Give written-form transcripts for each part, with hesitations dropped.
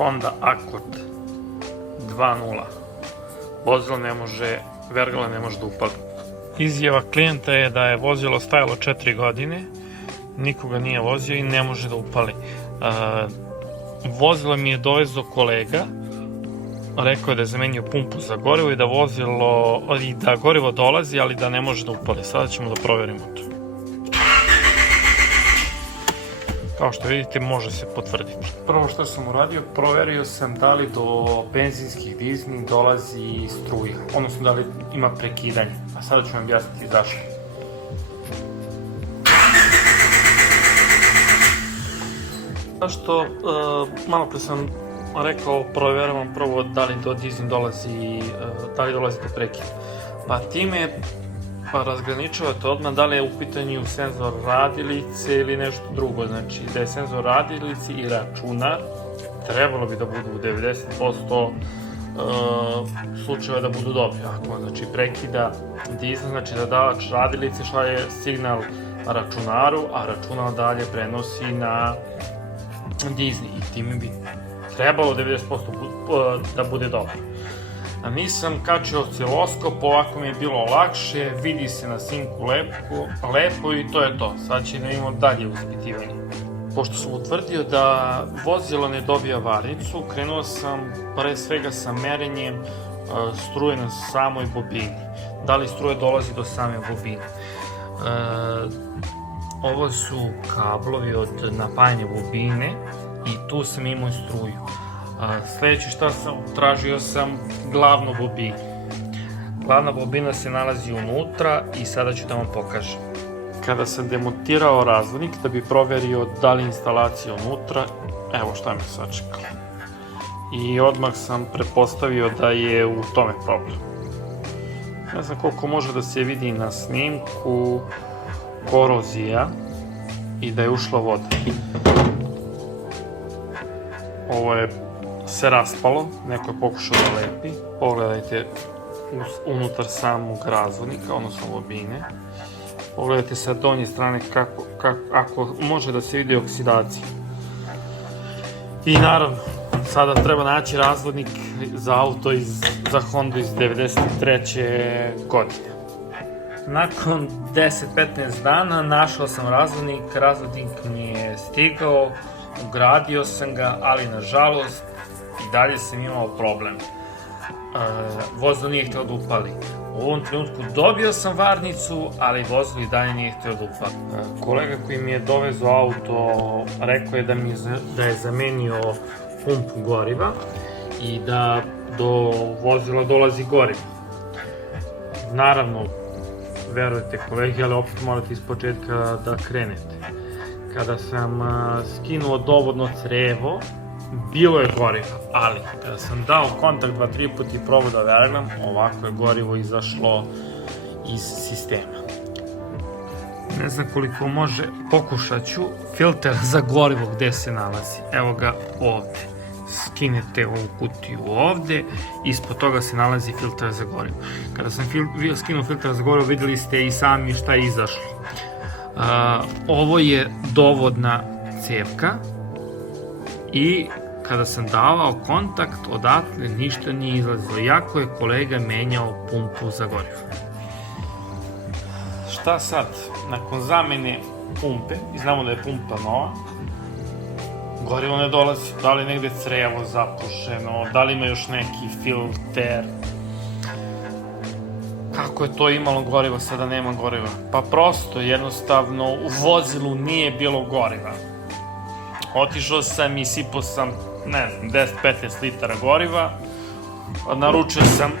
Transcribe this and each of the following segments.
Honda Accord 2.0. Vozilo ne može, vergala ne može da upali. Izjava klijenta je da je vozilo stajalo 4 godine, nikoga nije vozio i ne može da upali. Vozilo mi je dovezao kolega, rekao je da je zamenio pumpu za gorivo i da gorivo dolazi, ali da ne može da upali. Sada ćemo da proverimo to. Kao što vidite, može se potvrditi. Prvo što sam uradio, proverio sam da li do benzinskih dizni dolazi struja, odnosno da li ima prekidanje. A sada ću vam objasniti zašto. Zašto, malo pre sam rekao, proveravam prvo da li do dizni dolazi do prekida. Pa time razgraničavate odmah da li je u pitanju senzor radilice ili nešto drugo. Znači da je senzor radilice i računar, trebalo bi da budu u 90% slučajeva da budu dobri. Ako znači prekida dizna, znači da davač radilice šalje signal računaru, a računar dalje prenosi na dizni i time bi trebalo 90% da bude dobro. A nisam kačio osciloskop, ovako mi je bilo lakše, vidi se na snimku lepo i to je to. Sad će da imamo dalje uspitivanje. Pošto sam utvrdio da vozilo ne dobija varnicu, krenuo sam pre svega sa merenjem struje na samoj bobini. Da li struje dolazi do same bobine. Ovo su kablovi od napajanja bobine i tu sam imao struju. Sljedeće što sam tražio sam glavnu bobinu. Glavna bobina se nalazi unutra i sada ću da vam pokažem. Kada sam demontirao razvodnik da bi proverio da li je instalacija unutra, evo šta me sačekalo. I odmah sam pretpostavio da je u tome problem. Ne znam koliko može da se vidi na snimku korozija i da je ušla voda. Ovo je se raspalo, neko je pokušao da lepi. Pogledajte unutar samog razvodnika, odnosno bobine. Pogledajte sa donje strane ako može da se vidi oksidacija. I naravno, sada treba naći razvodnik za auto za Hondu iz 93. godine. Nakon 10-15 dana našao sam razvodnik mi je stigao, ugradio sam ga, ali nažalost i dalje sam imao problem. Vozilo nije htio da upali. U ovom trenutku dobio sam varnicu, ali vozilo i dalje nije htio da upali. Kolega koji mi je dovezao auto rekao je da je zamenio pumpu goriva i da do vozila dolazi gorivo. Naravno, verujete kolegi, ali opet morate iz početka da krenete. Kada sam skinuo dovodno crevo, bilo je goriva, ali kada sam dao kontakt 2-3 puta i probao da verglam, ovako je gorivo izašlo iz sistema. Ne znam koliko može, pokušat ću. Filter za gorivo gde se nalazi, evo ga ovde. Skinete ovu kutiju ovde, ispod toga se nalazi filter za gorivo. Kada sam skinuo filter za gorivo, videli ste i sami šta je izašlo. Ovo je dovodna cepka i kada sam davao kontakt, odatle ništa nije izlazilo, iako je kolega menjao pumpu za gorivo. Šta sad? Nakon zamene pumpe, i znamo da je pumpa nova, gorivo ne dolazi. Da li je negde crevo zapušeno, da li ima još neki filter. Kako je to imalo goriva, sada nema goriva? Pa prosto, jednostavno, u vozilu nije bilo goriva. Otišao sam i sipao sam, ne znam, 10-15 litara goriva. Naručio sam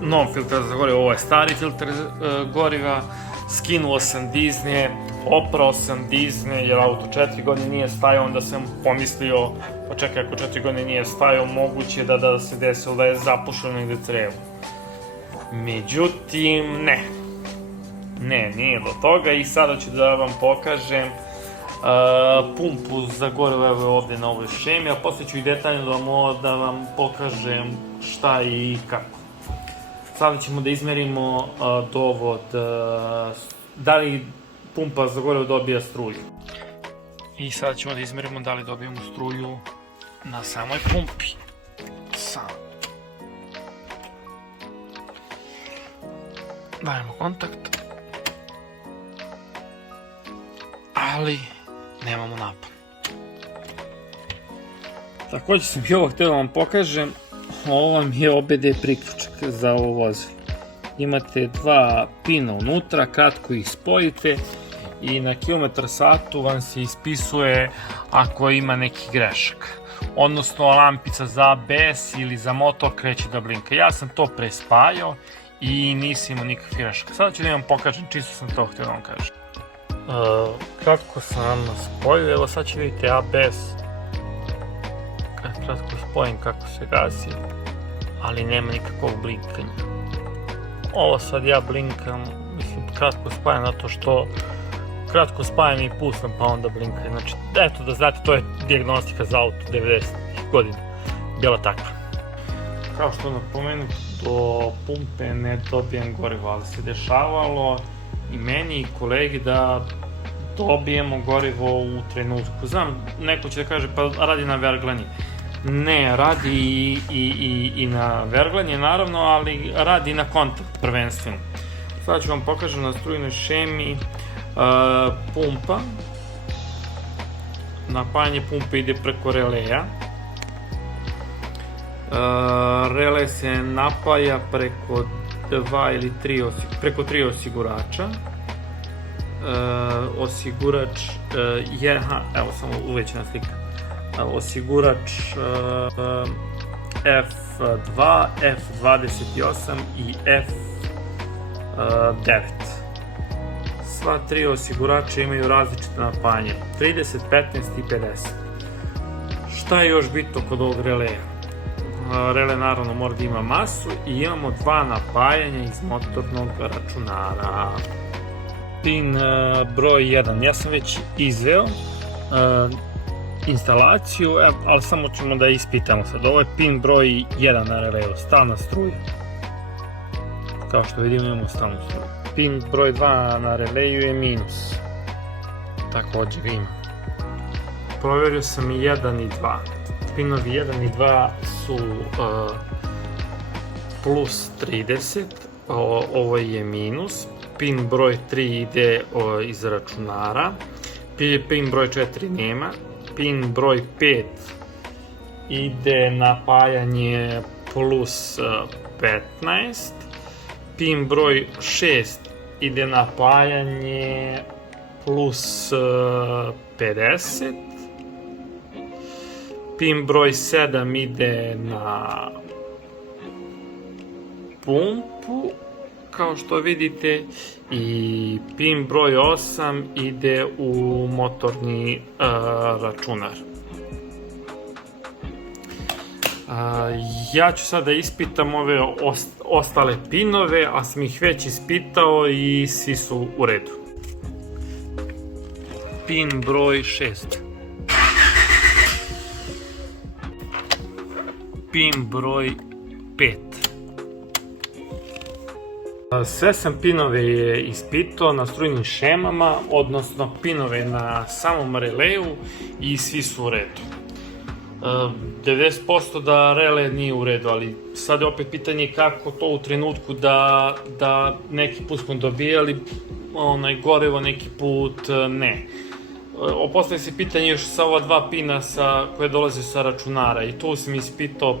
nov filter za gorivo, ovo je stari filter goriva. Skinuo sam dizne, oprao sam dizne, jer auto 4 godine nije stajao, onda sam pomislio, pa čekaj, ako 4 godine nije stajao, moguće da se desilo da je zapušeno negde crevo. Međutim, ne, nije do toga i sada ću da vam pokažem pumpu za gorivo, evo ovde na ovoj šemi, a posle ću i detaljno da vam pokažem šta i kako. Sada ćemo da izmerimo dovod, da li pumpa za gorivo dobija struju. I sada ćemo da izmerimo da li dobijamo struju na na samoj pumpi. Dajemo kontakt. Ali nemamo napon. Također sam i ovo htio da vam pokažem. Ovo vam je OBD priključak za ovo vozilo. Imate dva pina unutra, kratko ih spojite i na kilometar satu vam se ispisuje ako ima neki grešak. Odnosno lampica za ABS ili za motor kreće da blinka. Ja sam to prespajao i nisam imao nikakve grešaka. Sada ću da vam pokažem, čisto sam to htio da vam kažem. Kratko sam spojio, evo sad će vidite ABS. Kratko spojim kako se gasi, ali nema nikakvog blinkanja. Ovo sad ja blinkam, mislim kratko spajam zato što kratko spajam i pustam pa onda blinkam. Znači, eto da znate, to je dijagnostika za auto 90-ih godina, bila takva. Kao što napomenu, do pumpe ne dobijem gorivo, ali se dešavalo i meni i kolegi da dobijemo gorivo u trenutku. Znam, neko će da kaže pa radi na verglanji. Ne, radi i na verglanje naravno, ali radi i na kontakt prvenstveno. Sada ću vam pokažem na strujnoj šemi pumpa. Napajanje pumpe ide preko releja. Rele se napaja preko 2 ili 3 preko 3 osigurača. Osigurač je, evo samo uvećena slika. Osigurač F2, F28 i F9. Sva tri osigurača imaju različite napajanje, 30, 15 i 50. Šta je još bitno kod ovog releja? Rele naravno mora da ima masu i imamo dva napajanja iz motornog računara. Pin broj 1, ja sam već izveo instalaciju, ali samo ćemo da ispitamo sad. Ovo je pin broj 1 na releju, stalna struja. Kao što vidimo imamo stalnu struju. Pin broj 2 na releju je minus. Također ga ima. Provjerio sam i 1 i 2. Pinovi 1 i 2 su plus 30, ovo je minus. Pin broj 3 ide iz računara. Pin broj 4 nema. Pin broj 5 ide napajanje plus 15. Pin broj 6 ide napajanje plus 50. Pin broj 7 ide na pumpu, kao što vidite, i pin broj 8 ide u motorni računar. Ja ću sada ispitam ove ostale pinove, a sam ih već ispitao i svi su u redu. Pin broj 6. Pin broj 5. Sve sam pinove ispitao na strujnim šemama, odnosno pinove na samom releju, i svi su u redu. 90% da rele nije u redu, ali sad je opet pitanje kako to u trenutku da neki put smo dobijali gorivo, neki put ne. Postavlja se pitanje još sa ova dva pina koje dolaze sa računara, i tu sam ispitao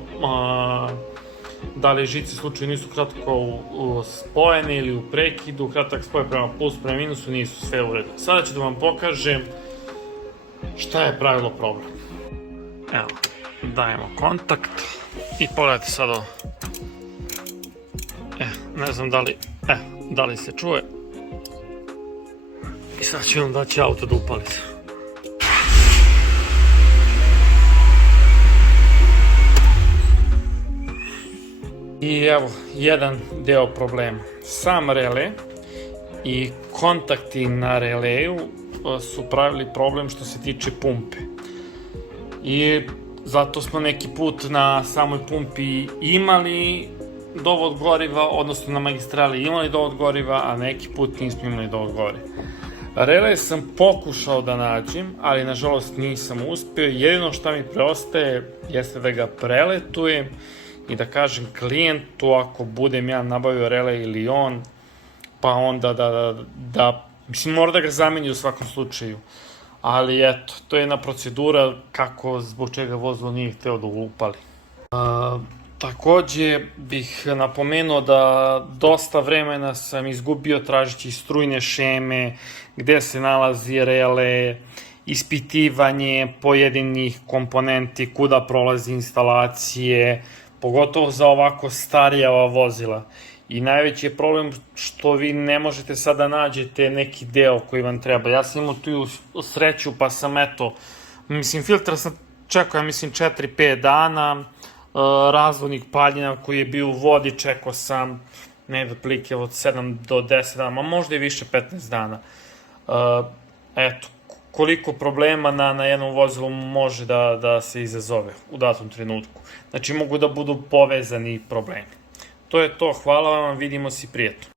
da li žice slučaju nisu kratko spojene ili u prekidu, kratak spoj prema plus, prema minusu, nisu sve u redu. Sada ću da vam pokažem šta je pravilo problem. Evo, dajemo kontakt i pogledajte sad ovo. Ne znam da li se čuje. I sad ću vam da će auto da upali se. I evo, jedan deo problema. Sam rele i kontakti na releju su pravili problem što se tiče pumpe. I zato smo neki put na samoj pumpi imali dovod goriva, odnosno na magistrali imali dovod goriva, a neki put nismo imali dovod goriva. Relej sam pokušao da nađem, ali nažalost nisam uspio. Jedino što mi preostaje jeste da ga preletujem i da kažem klijentu ako budem ja nabavio relej ili on, pa onda mislim mora da ga zameni u svakom slučaju. Ali eto, to je jedna procedura kako, zbog čega vozilo nije hteo da upali. Takođe bih napomenuo da dosta vremena sam izgubio tražeći strujne šeme, gde se nalazi rele, ispitivanje pojedinih komponenti, kuda prolazi instalacije, pogotovo za ovako starijava vozila. I najveći je problem što vi ne možete sad da nađete neki deo koji vam treba. Ja sam imao tu sreću pa sam filtr sam čekao, 4-5 dana, razvodnik paljina koji je bio u vodi čekao sam negde otprilike od 7 do 10 dana, možda i više 15 dana. Eto, koliko problema na jednom vozilu može da se izazove u datom trenutku. Znači mogu da budu povezani problemi. To je to, hvala vam, vidimo se prijetno.